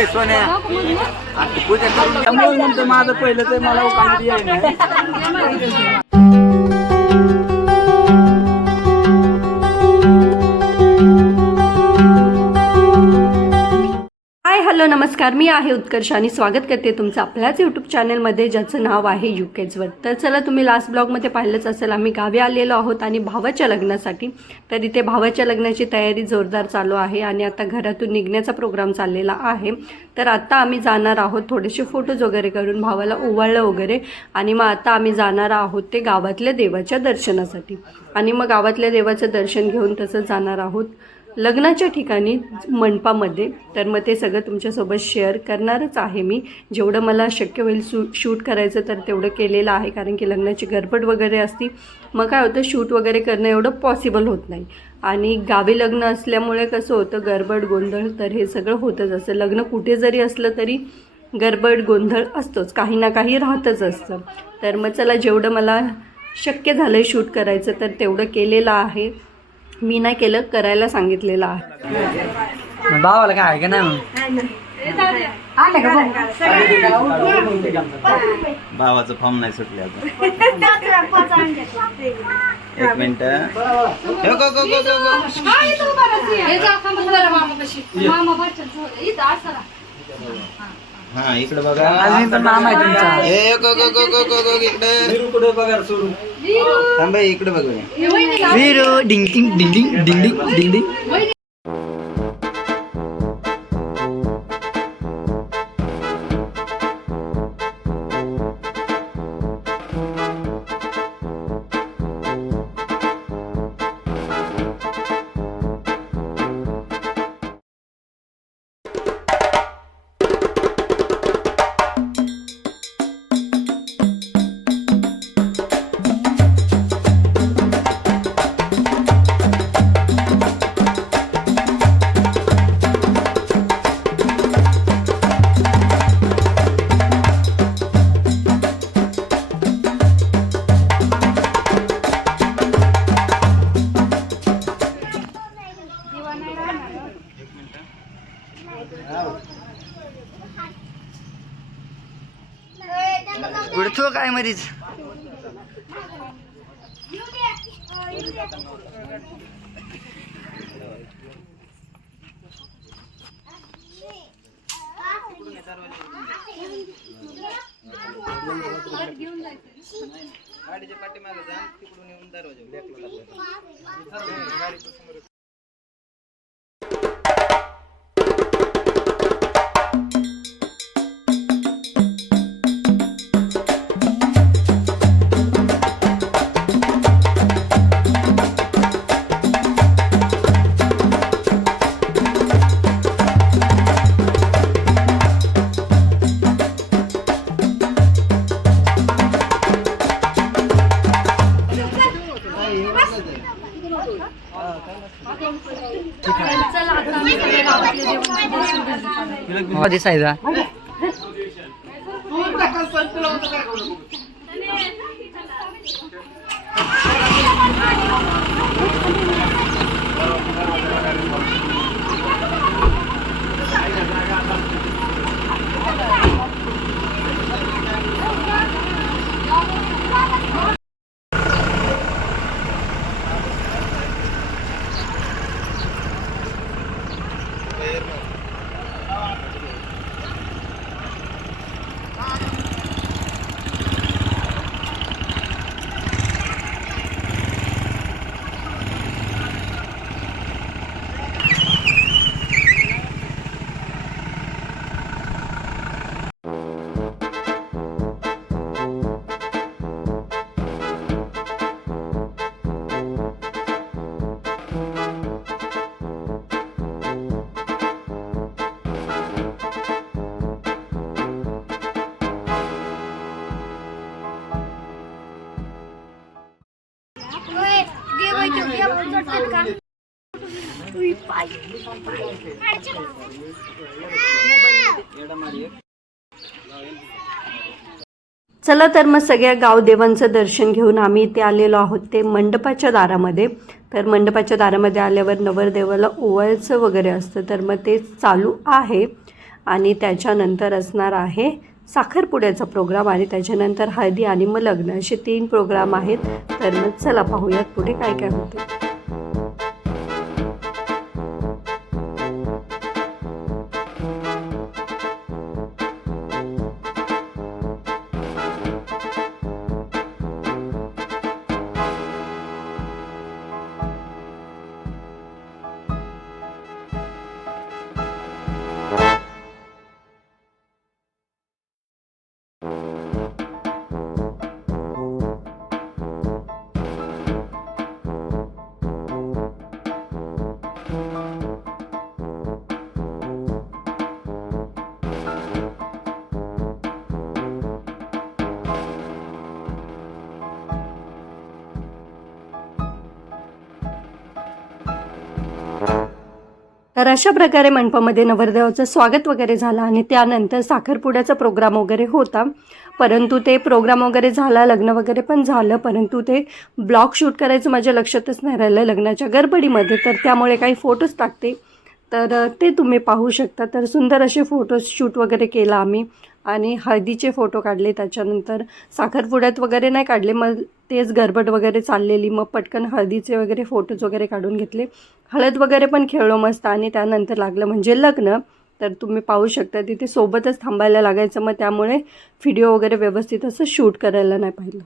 ए सोन्या पूजा करून त्यामुळे म्हणतो माझं पहिलं ते मला उखाण्यात येईना. हॅलो नमस्कार. मी आहे उत्कर्ष आणि स्वागत करते तुमचं आपल्याच यूट्यूब चॅनलमध्ये ज्याचं नाव आहे यू केचवर तर चला तुम्ही लास्ट ब्लॉगमध्ये पाहिलंच असेल आम्ही गावी आलेलो आहोत आणि भावाच्या लग्नासाठी. तर इथे भावाच्या लग्नाची तयारी जोरदार चालू आहे आणि आता घरातून निघण्याचा प्रोग्राम चाललेला आहे. तर आता आम्ही जाणार आहोत थोडेसे फोटोज वगैरे करून भावाला ओवाळलं वगैरे आणि मग आता आम्ही जाणार आहोत ते गावातल्या देवाच्या दर्शनासाठी. आणि मग गावातल्या देवाचं दर्शन घेऊन तसंच जाणार आहोत. लग्नाच्या ठिकाणी मंडपामध्ये तर मग ते सगळं तुमच्यासोबत शेअर करणारच आहे मी. जेवढं मला शक्य होईल शू शूट करायचं तर तेवढं केलेलं आहे कारण की लग्नाची गडबड वगैरे असती. मग काय होतं शूट वगैरे करणं एवढं पॉसिबल होत नाही. आणि गावी लग्न असल्यामुळे कसं होतं गडबड गोंधळ तर हे सगळं होतच असतं. लग्न कुठे जरी असलं तरी गडबड गोंधळ असतोच. काही ना काही राहतच असतं. तर मग चला जेवढं मला शक्य झालं आहे शूट करायचं तर तेवढं केलेलं आहे. मी नाही केलं करायला सांगितलेलं आहे. भावाला काय आहे ना नाही भावाचं फॉर्म नाही सुटले अजून. एक मिनिट. हा इकडे बघा. मामा आहे तुमचा. इकडे. बघा सुरू थांबा इकडे बघूया. वीर डिंग डिंग डिंग डिंग डिंग डिंग डिंग. उडतो काय मरीच गाडीच्या पाठीमागे जा तिकडून येऊन दरवाजा साईज चला तर मग सगळ्या गावदेवांचं दर्शन घेऊन आम्ही इथे आलेलो आहोत ते मंडपाच्या दारामध्ये. तर मंडपाच्या दारामध्ये आल्यावर नवरदेवाला ओवाळचं वगैरे असतं तर मग ते चालू आहे. आणि त्याच्यानंतर असणार आहे साखरपुड्याचा प्रोग्राम आणि त्याच्यानंतर हळदी आणि मग लग्न. असे तीन प्रोग्राम आहेत. तर मग चला पाहूयात पुढे काय काय होते. तर अशा प्रकारे मंडपामध्ये नवरदेवाचं स्वागत वगैरे झालं आणि त्यानंतर साखरपुड्याचा प्रोग्राम वगैरे होता. परंतु ते प्रोग्राम वगैरे झाला लग्न वगैरे पण झालं. परंतु ते ब्लॉग शूट करायचं माझ्या लक्षातच नाही राहिलं लग्नाच्या गडबडीमध्ये. तर त्यामुळे काही फोटोज टाकते. तर ते तुम्ही पाहू शकता. तर सुंदर असे फोटोज शूट वगैरे केला आम्ही. आणि हळदीचे फोटो काढले त्याच्यानंतर साखरपुड्यात वगैरे नाही काढले. मग तेच गरबट वगैरे चाललेली. मग पटकन हळदीचे वगैरे फोटोज वगैरे काढून घेतले. हळद वगैरे पण खेळलो मस्त. आणि त्यानंतर लागलं म्हणजे लग्न. तर तुम्ही पाहू शकता तिथे सोबतच थांबायला लागायचं. मग त्यामुळे व्हिडिओ वगैरे व्यवस्थित असं शूट करायला नाही पाहिलं.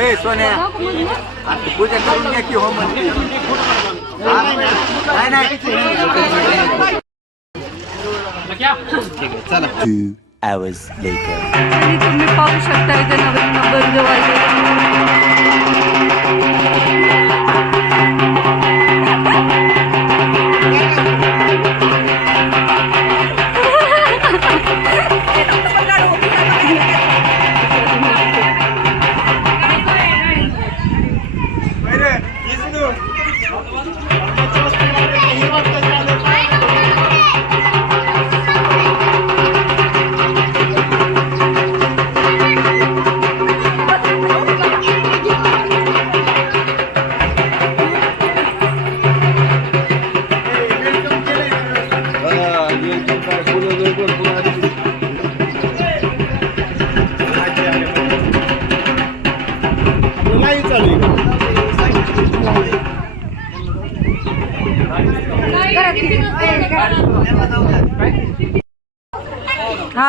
ए सोन्या आता पूजा करून घ्या की हो म्हणते हा? नाही नाही ठीक आहे चला Two hours later. आणि तुम्ही पाहू शकता इथे नवीन नंबर आले हा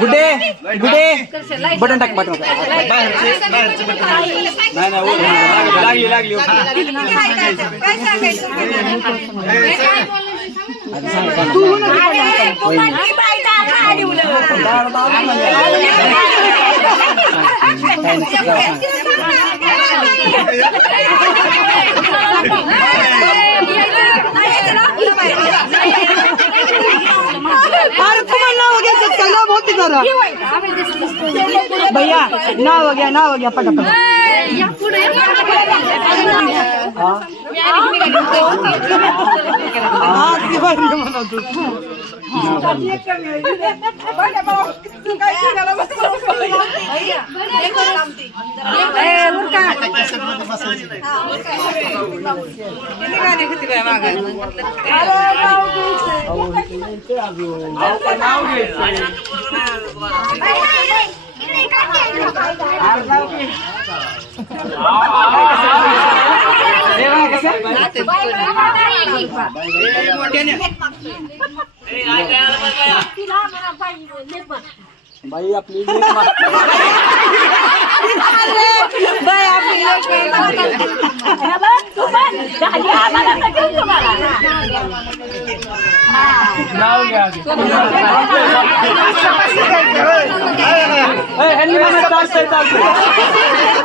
गुडे गुडे बटन टाक बटन बाहेरचे बाहेरचे बटन नाही नाही ओ, लागली लागली ओके. भैया नाव Ini kan yang ketiga घ्या बाई आपली लेक मा- नाव घ्या आधी. ए, ह्यांनी म्हणा चालतंय चालतंय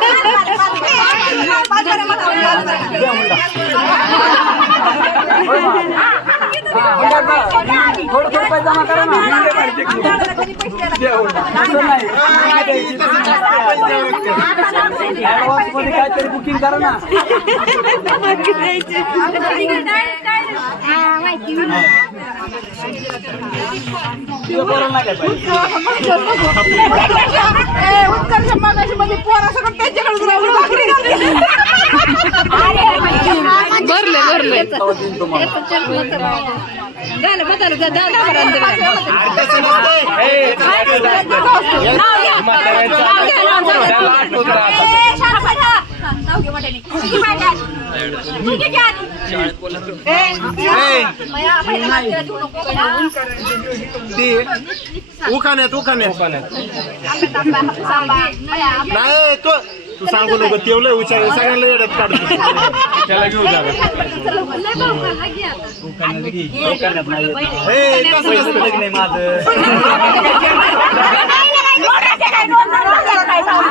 मध्ये काहीतरी बुकिंग करा ना भरले भरले देईन तुम्हाला ती उखाण्यात. उखाण्यात. नाही तो तू सांगू नको तेवढं विचार सगळ्यांना येड्यात काढतो त्याला घेऊ जागा. हे कसं नसतं. लग्न आहे माझं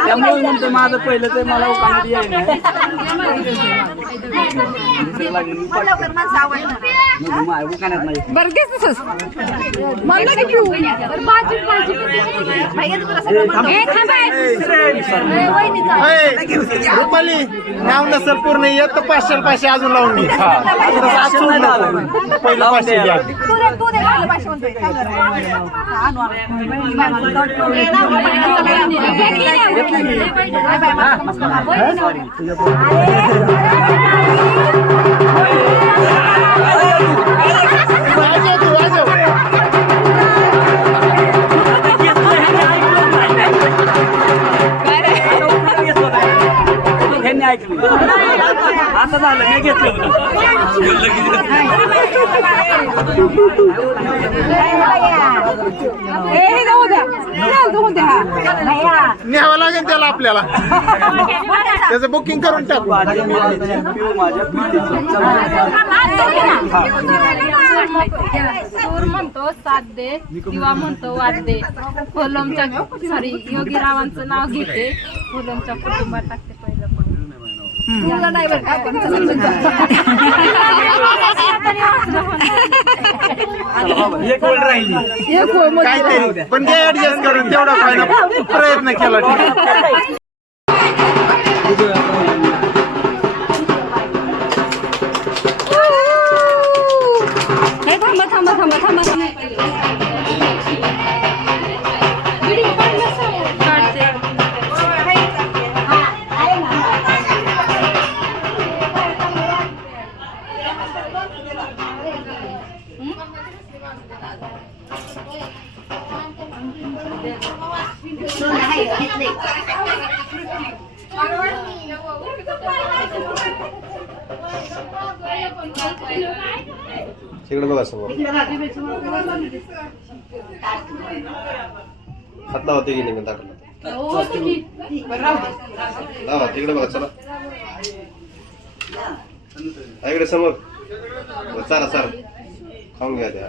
त्यामुळे म्हणतो माझं पहिलं ते मला उकाण्यात नाही बरं घेस तसंच मला की. हे, रुपाली नाव नसेल पूर्ण येत तर पाचशे पाचशे अजून लावून घे तसं. पहिलं पाचशे वाजव ऐकलं. आता झालं मी घेतलं न्यावं लागेल त्याला आपल्याला. त्याचं बुकिंग करून टाकू. सूर म्हणतो साथ दे दिवा म्हणतो वाद दे. कोलमच्या सॉरी योगीरावांचं नाव घेते. कोलमच्या कुटुंबात टाकते पहिलं पण एक वेळ राहिली. काहीतरी. पण ते ऍडजस्ट करून तेवढा फायदा प्रयत्न केला. हे थांबा थांबा थांबा थांबा थांबा. तिकडे बघा समोर. हात लावा ते गेले दाखल लावा तिकडे बघा चला. इकडे समोर. बरं, चाला. खाऊन घ्या त्या.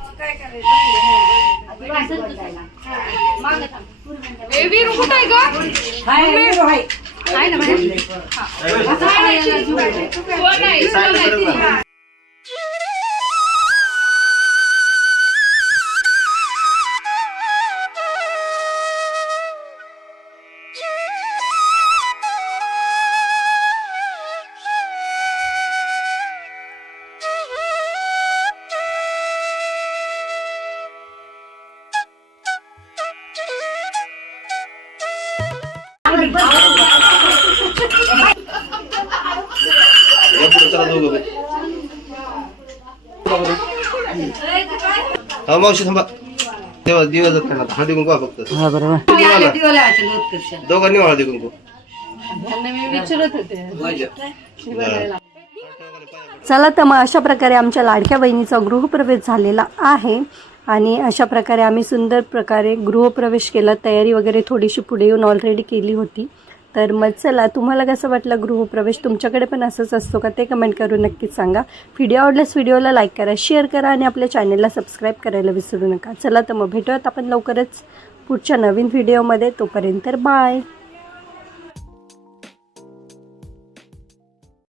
साईडला सगळे साईडला वीरू कुठं आहे ग? आहे. ना बाहेर? कोण आहे? कोण आहे? चला दोघं. हा मावशी थांबा. तेव्हा दिवस जात. हळदी कुंकू हा फक्त दोघांनी हळदी कुंकू बरं. चला तर मग अशा प्रकारे आमच्या लाडक्या बहिणीचा गृहप्रवेश झालेला आहे. आणि अशा प्रकारे आम्ही सुंदर प्रकारे गृहप्रवेश केला. तयारी वगैरे थोडीशी पुढे येऊन ऑलरेडी केली होती. तर मग चला तुम्हाला कसं वाटलं गृहप्रवेश? तुमच्याकडे पण असंच असतो का? ते कमेंट करून नक्कीच सांगा. व्हिडिओ आवडल्यास व्हिडिओला लाईक करा शेअर करा आणि आपल्या चॅनलला सबस्क्राईब करायला विसरू नका. चला तर मग भेटूयात आपण लवकरच पुढच्या नवीन व्हिडिओमध्ये तोपर्यंत बाय